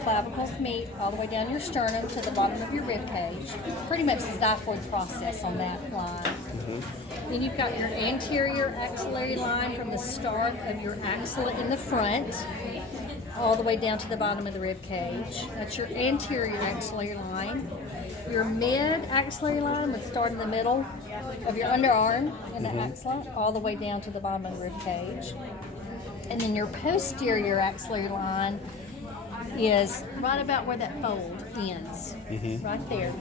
clavicles meet all the way down your sternum to the bottom of your rib cage. Pretty much the xiphoid process on that line. Then you've got your anterior axillary line from the start of your axilla in the front all the way down to the bottom of the rib cage. That's your anterior axillary line. Your mid axillary line would start in the middle of your underarm and the axilla all the way down to the bottom of the rib cage. And then your posterior axillary line is right about where that fold ends, right there.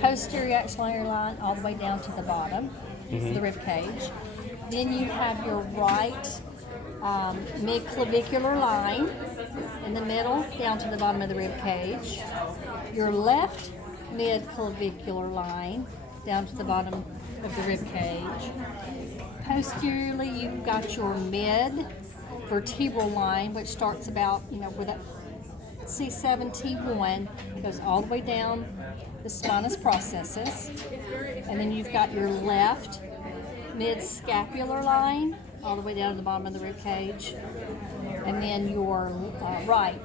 Posterior axillary line all the way down to the bottom of the rib cage. Then you have your right mid-clavicular line in the middle down to the bottom of the rib cage. Your left mid-clavicular line down to the bottom of the rib cage. Posteriorly, you've got your mid-vertebral line, which starts about, where that C7, T1 goes all the way down the spinous processes. And then you've got your left mid-scapular line all the way down to the bottom of the rib cage. And then your right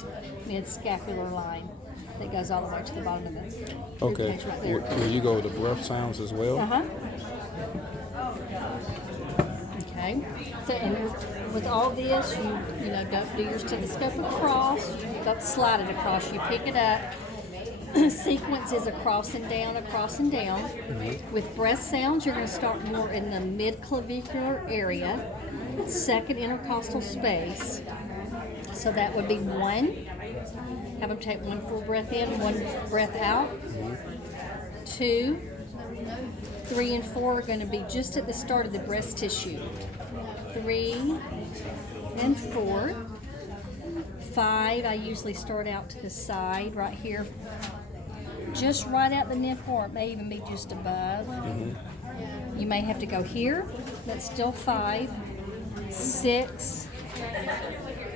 mid-scapular line that goes all the way to the bottom of the rib cage right there. Will you go with the breath sounds as well? Okay. So, and with all this, you go do your stethoscope across. You don't slide it across. You pick it up. Sequence is across and down, across and down. With breath sounds, you're going to start more in the mid-clavicular area, second intercostal space. So that would be 1. Have them take 1 full breath in, 1 breath out. 2, 3, and 4 are going to be just at the start of the breast tissue. 3 and 4. 5, I usually start out to the side right here, just right at the nipple, or it may even be just above. You may have to go here, that's still 5. 6,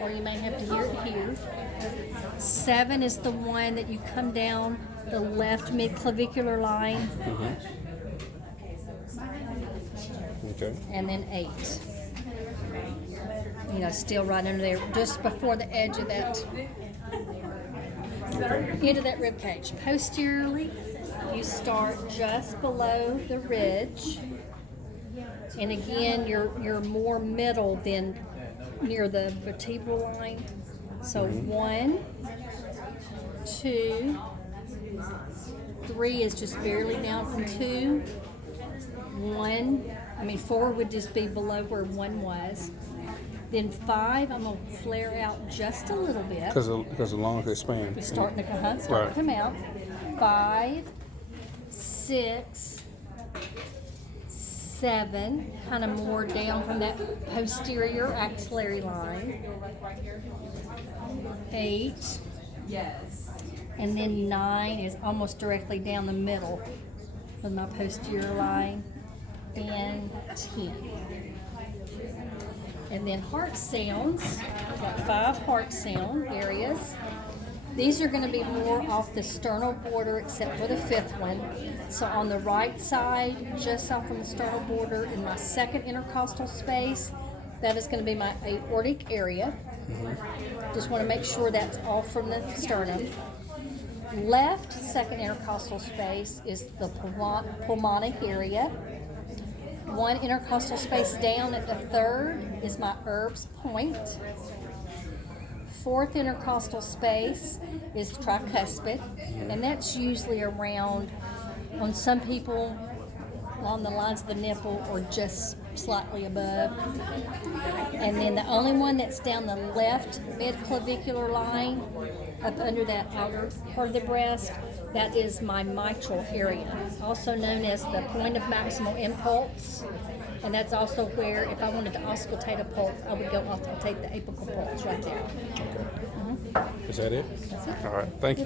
or you may have to hear it here. 7 is the one that you come down the left mid-clavicular line. Okay. And then 8. Still right under there, just before the edge of that, end of that rib cage. Posteriorly, you start just below the ridge, and again, you're more middle than near the vertebral line. So 1, 2, 3 is just barely down from 2. 4 would just be below where 1 was. Then 5, I'm going to flare out just a little bit. Because the lungs expand. It's starting to come out. 5, 6, 7, kind of more down from that posterior axillary line. 8, and then 9 is almost directly down the middle of my posterior line, and 10. And then heart sounds, I've got 5 heart sound areas. These are going to be more off the sternal border except for the 5th one. So on the right side, just off from the sternal border in my second intercostal space, that is going to be my aortic area. Just want to make sure that's off from the sternum. Left second intercostal space is the pulmonic area. 1 intercostal space down at the 3rd is my Erb's point. 4th intercostal space is tricuspid, and that's usually around, on some people, along the lines of the nipple or just slightly above. And then the only one that's down the left mid-clavicular line, up under that outer part of the breast, that is my mitral area, also known as the point of maximal impulse. And that's also where, if I wanted to auscultate a pulse, I would go auscultate the apical pulse right there. Okay. Is that it? That's it. All right. Thank you.